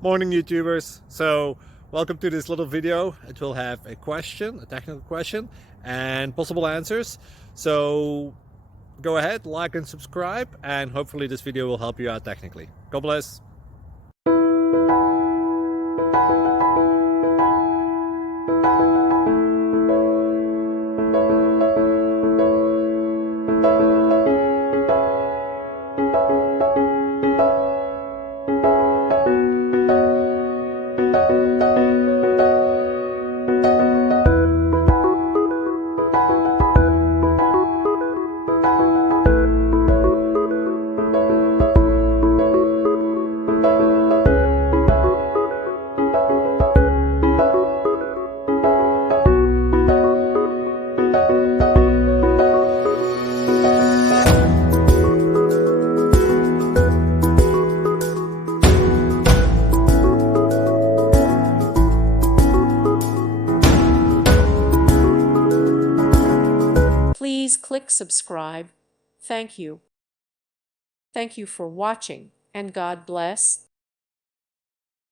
Morning YouTubers. So welcome to this little video. It will have a question, a technical question, and possible answers. So go ahead, like and subscribe, and hopefully this video will help you out technically. God bless. Please click subscribe. Thank you. Thank you for watching, and God bless.